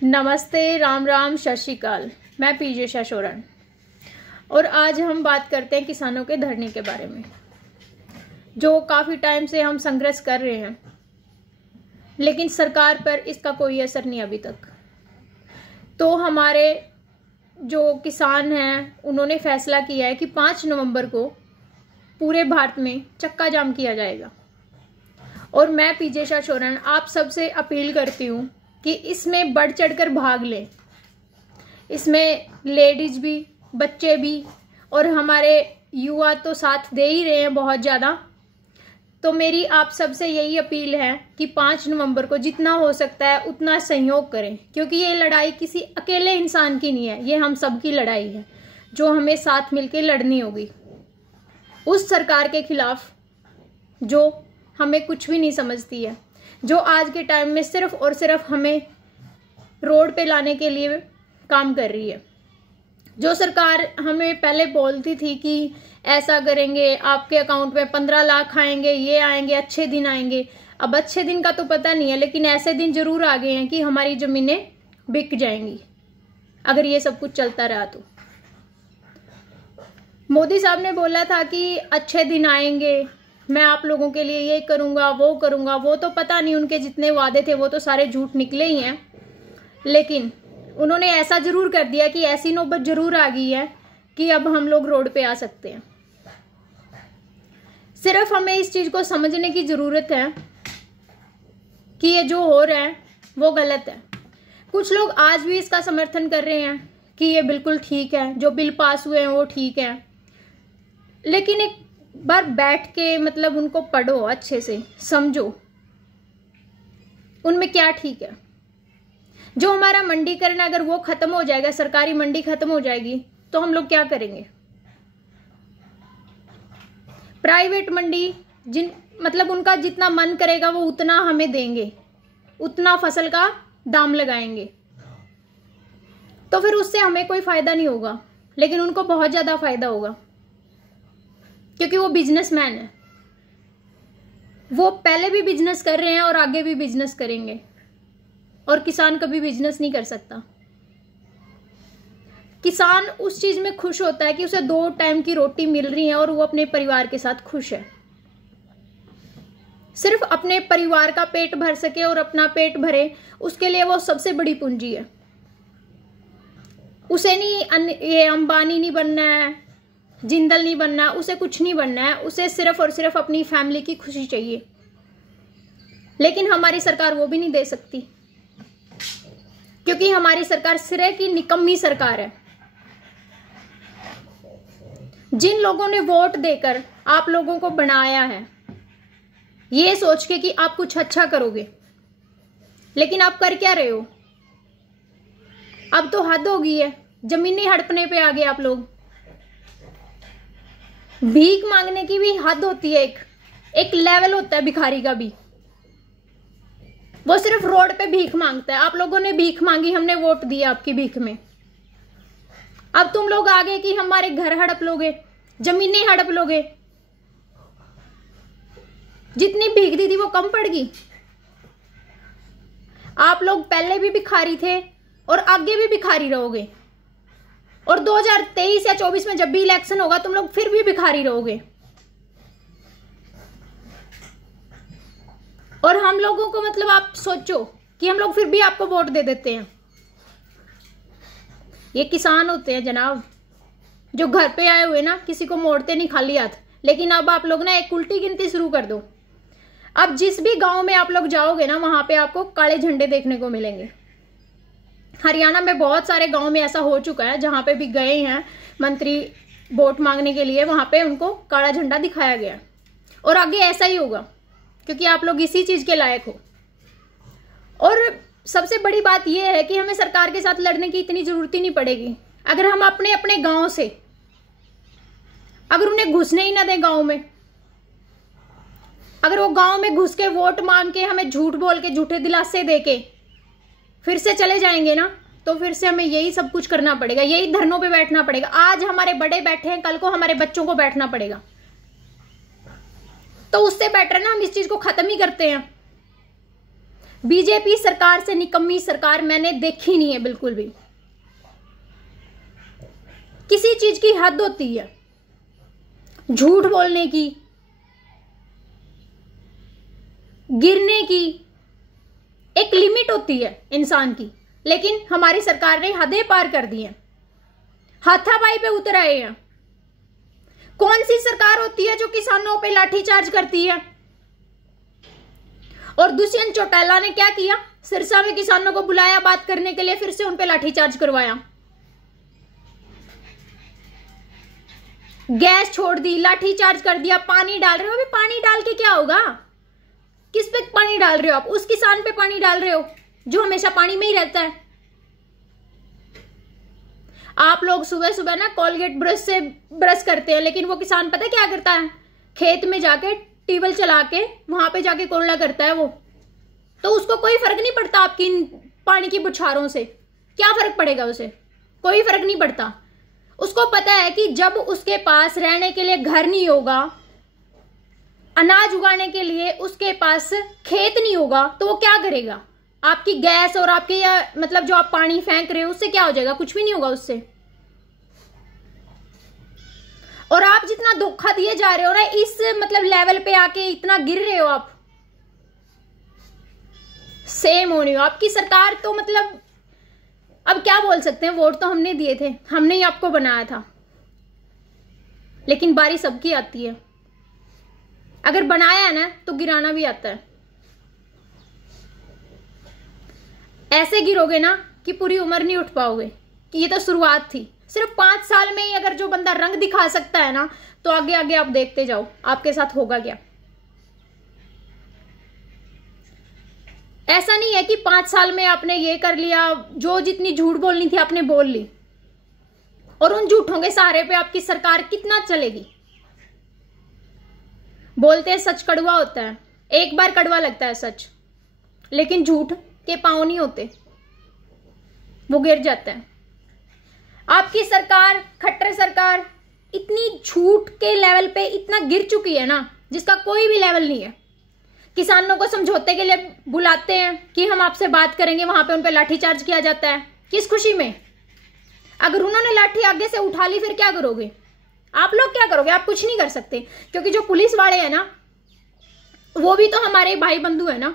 नमस्ते, राम राम, सत श्री अकाल। मैं पीजे शशोरन और आज हम बात करते हैं किसानों के धरने के बारे में, जो काफ़ी टाइम से हम संघर्ष कर रहे हैं, लेकिन सरकार पर इसका कोई असर नहीं अभी तक। तो हमारे जो किसान हैं उन्होंने फैसला किया है कि 5 नवंबर को पूरे भारत में चक्का जाम किया जाएगा। और मैं पीजे शशोरन आप सबसे अपील करती हूँ कि इसमें बढ़ चढ़कर भाग लें। इसमें लेडीज भी, बच्चे भी और हमारे युवा तो साथ दे ही रहे हैं बहुत ज़्यादा। तो मेरी आप सबसे यही अपील है कि 5 नवंबर को जितना हो सकता है उतना सहयोग करें, क्योंकि ये लड़ाई किसी अकेले इंसान की नहीं है, ये हम सब की लड़ाई है जो हमें साथ मिलकर लड़नी होगी उस सरकार के खिलाफ जो हमें कुछ भी नहीं समझती है, जो आज के टाइम में सिर्फ और सिर्फ हमें रोड पे लाने के लिए काम कर रही है। जो सरकार हमें पहले बोलती थी कि ऐसा करेंगे, आपके अकाउंट में 15 लाख आएंगे, ये आएंगे, अच्छे दिन आएंगे। अब अच्छे दिन का तो पता नहीं है, लेकिन ऐसे दिन जरूर आ गए हैं कि हमारी जमीनें बिक जाएंगी अगर ये सब कुछ चलता रहा। तो मोदी साहब ने बोला था कि अच्छे दिन आएंगे, मैं आप लोगों के लिए ये करूंगा, वो करूंगा। वो तो पता नहीं, उनके जितने वादे थे वो तो सारे झूठ निकले ही हैं। लेकिन उन्होंने ऐसा जरूर कर दिया कि ऐसी नौबत जरूर आ गई है कि अब हम लोग रोड पे आ सकते हैं। सिर्फ हमें इस चीज को समझने की जरूरत है कि ये जो हो रहा है वो गलत है। कुछ लोग आज भी इसका समर्थन कर रहे हैं कि ये बिल्कुल ठीक है, जो बिल पास हुए हैं वो ठीक है। लेकिन एक बार बैठ के मतलब उनको पढ़ो, अच्छे से समझो उनमें क्या ठीक है। जो हमारा मंडीकरण अगर वो खत्म हो जाएगा, सरकारी मंडी खत्म हो जाएगी, तो हम लोग क्या करेंगे? प्राइवेट मंडी मतलब उनका जितना मन करेगा वो उतना हमें देंगे, उतना फसल का दाम लगाएंगे, तो फिर उससे हमें कोई फायदा नहीं होगा, लेकिन उनको बहुत ज्यादा फायदा होगा, क्योंकि वो बिजनेसमैन है। वो पहले भी बिजनेस कर रहे हैं और आगे भी बिजनेस करेंगे, और किसान कभी बिजनेस नहीं कर सकता। किसान उस चीज में खुश होता है कि उसे 2 टाइम की रोटी मिल रही है और वो अपने परिवार के साथ खुश है। सिर्फ अपने परिवार का पेट भर सके और अपना पेट भरे, उसके लिए वो सबसे बड़ी पूंजी है। उसे नहीं ये अंबानी नहीं बनना है, जिंदल नहीं बनना है, उसे कुछ नहीं बनना है। उसे सिर्फ और सिर्फ अपनी फैमिली की खुशी चाहिए। लेकिन हमारी सरकार वो भी नहीं दे सकती, क्योंकि हमारी सरकार सिरे की निकम्मी सरकार है। जिन लोगों ने वोट देकर आप लोगों को बनाया है ये सोच के कि आप कुछ अच्छा करोगे, लेकिन आप कर क्या रहे हो? अब तो हद हो गई है, जमीनी हड़पने पे आ गए आप लोग। भीख मांगने की भी हद होती है, एक लेवल होता है भिखारी का भी। वो सिर्फ रोड पे भीख मांगता है। आप लोगों ने भीख मांगी, हमने वोट दिया आपकी भीख में। अब तुम लोग आगे कि हमारे घर हड़प लोगे, जमीनें हड़प लोगे। जितनी भीख दी थी वो कम पड़ गई। आप लोग पहले भी भिखारी थे और आगे भी भिखारी रहोगे, और 2023 या 24 में जब भी इलेक्शन होगा तुम लोग फिर भी भिखारी रहोगे। और हम लोगों को मतलब आप सोचो कि हम लोग फिर भी आपको वोट दे देते हैं। ये किसान होते हैं जनाब, जो घर पे आए हुए ना, किसी को मोड़ते नहीं खाली हाथ। लेकिन अब आप लोग ना एक उल्टी गिनती शुरू कर दो। अब जिस भी गांव में आप लोग जाओगे ना, वहां पे आपको काले झंडे देखने को मिलेंगे। हरियाणा में बहुत सारे गांव में ऐसा हो चुका है, जहां पे भी गए हैं मंत्री वोट मांगने के लिए, वहां पे उनको काला झंडा दिखाया गया। और आगे ऐसा ही होगा, क्योंकि आप लोग इसी चीज के लायक हो। और सबसे बड़ी बात यह है कि हमें सरकार के साथ लड़ने की इतनी जरूरत ही नहीं पड़ेगी। अगर हम अपने अपने गांव से अगर उन्हें घुसने ही ना दें गांव में, अगर वो गांव में घुस के वोट मांग के हमें झूठ बोल के, झूठे दिलासे दे के फिर से चले जाएंगे ना, तो फिर से हमें यही सब कुछ करना पड़ेगा, यही धरनों पे बैठना पड़ेगा। आज हमारे बड़े बैठे हैं, कल को हमारे बच्चों को बैठना पड़ेगा। तो उससे बेटर ना हम इस चीज को खत्म ही करते हैं। बीजेपी सरकार से निकम्मी सरकार मैंने देखी नहीं है बिल्कुल भी। किसी चीज की हद होती है, झूठ बोलने की, गिरने की एक लिमिट होती है इंसान की, लेकिन हमारी सरकार ने हदें पार कर दी हैं, हाथापाई पे उतर आए हैं। कौन सी सरकार होती है जो किसानों पे लाठीचार्ज करती है? और दुष्यंत चौटाला ने क्या किया? सिरसा में किसानों को बुलाया बात करने के लिए, फिर से उन पे लाठीचार्ज करवाया, गैस छोड़ दी, लाठीचार्ज कर दिया, पानी डाल रहे हो। अभी पानी डाल के क्या होगा? किस पे पानी डाल रहे हो आप? उस किसान पे पानी डाल रहे हो जो हमेशा पानी में ही रहता है। आप लोग सुबह सुबह ना कोलगेट ब्रश से ब्रश करते हैं, लेकिन वो किसान पता है क्या करता है? खेत में जाके ट्यूबवेल चला के वहां पे जाके कोरला करता है वो। तो उसको कोई फर्क नहीं पड़ता आपकी पानी की बुछारों से। क्या फर्क पड़ेगा उसे? कोई फर्क नहीं पड़ता। उसको पता है कि जब उसके पास रहने के लिए घर नहीं होगा, अनाज उगाने के लिए उसके पास खेत नहीं होगा, तो वो क्या करेगा? आपकी गैस और आपके मतलब जो आप पानी फेंक रहे हो उससे क्या हो जाएगा? कुछ भी नहीं होगा उससे। और आप जितना धोखा दिए जा रहे हो ना, इस मतलब लेवल पे आके इतना गिर रहे हो आप, सेम हो रही हो आपकी सरकार। तो मतलब अब क्या बोल सकते हैं? वोट तो हमने दिए थे, हमने ही आपको बनाया था, लेकिन बारी सबकी आती है। अगर बनाया है ना तो गिराना भी आता है। ऐसे गिरोगे ना कि पूरी उम्र नहीं उठ पाओगे। कि ये तो शुरुआत थी। सिर्फ 5 साल में ही अगर जो बंदा रंग दिखा सकता है ना, तो आगे आगे आप देखते जाओ आपके साथ होगा क्या। ऐसा नहीं है कि 5 साल में आपने ये कर लिया, जो जितनी झूठ बोलनी थी आपने बोल ली, और उन झूठों के सहारे पे आपकी सरकार कितना चलेगी। बोलते हैं सच कड़वा होता है, एक बार कड़वा लगता है सच, लेकिन झूठ के पांव नहीं होते, वो गिर जाता है। आपकी सरकार, खट्टर सरकार, इतनी झूठ के लेवल पे इतना गिर चुकी है ना, जिसका कोई भी लेवल नहीं है। किसानों को समझौते के लिए बुलाते हैं कि हम आपसे बात करेंगे, वहां पे उन पे लाठीचार्ज किया जाता है। किस खुशी में? अगर उन्होंने लाठी आगे से उठा ली फिर क्या करोगे? आप लोग क्या करोगे? आप कुछ नहीं कर सकते, क्योंकि जो पुलिस वाले हैं ना, वो भी तो हमारे भाई बंधु है ना।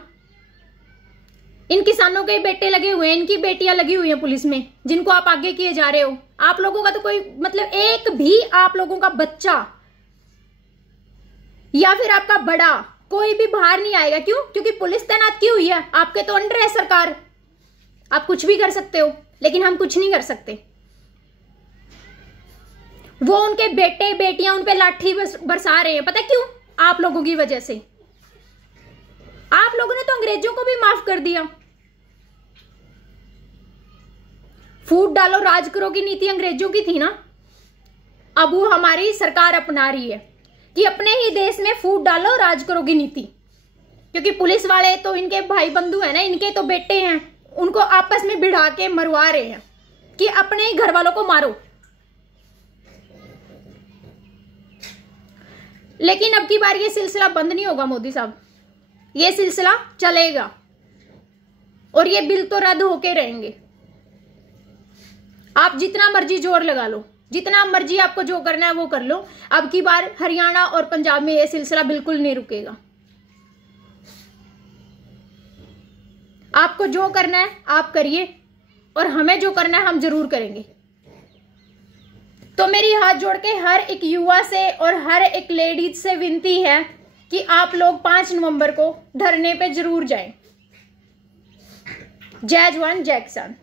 इन किसानों के बेटे लगे हुए हैं, इनकी बेटियां लगी हुई हैं पुलिस में, जिनको आप आगे किए जा रहे हो। आप लोगों का तो कोई मतलब एक भी आप लोगों का बच्चा या फिर आपका बड़ा कोई भी बाहर नहीं आएगा। क्यों? क्योंकि पुलिस तैनात की हुई है, आपके तो अंडर है सरकार। आप कुछ भी कर सकते हो, लेकिन हम कुछ नहीं कर सकते। वो उनके बेटे बेटियां उन पे लाठी बरसा रहे हैं, पता क्यों? आप लोगों की वजह से। आप लोगों ने तो अंग्रेजों को भी माफ कर दिया। फूट डालो राज करो की नीति अंग्रेजों की थी ना, अब वो हमारी सरकार अपना रही है कि अपने ही देश में फूट डालो राज करो की नीति। क्योंकि पुलिस वाले तो इनके भाई बंधु है ना, इनके तो बेटे हैं, उनको आपस में भिड़ा के मरवा रहे हैं कि अपने ही घर वालों को मारो। लेकिन अब की बार ये सिलसिला बंद नहीं होगा मोदी साहब, ये सिलसिला चलेगा और ये बिल तो रद्द होके रहेंगे। आप जितना मर्जी जोर लगा लो, जितना मर्जी आपको जो करना है वो कर लो, अब की बार हरियाणा और पंजाब में ये सिलसिला बिल्कुल नहीं रुकेगा। आपको जो करना है आप करिए, और हमें जो करना है हम जरूर करेंगे। तो मेरी हाथ जोड़ के हर एक युवा से और हर एक लेडीज से विनती है कि आप लोग 5 नवंबर को धरने पे जरूर जाएं। जय जवान जय किसान।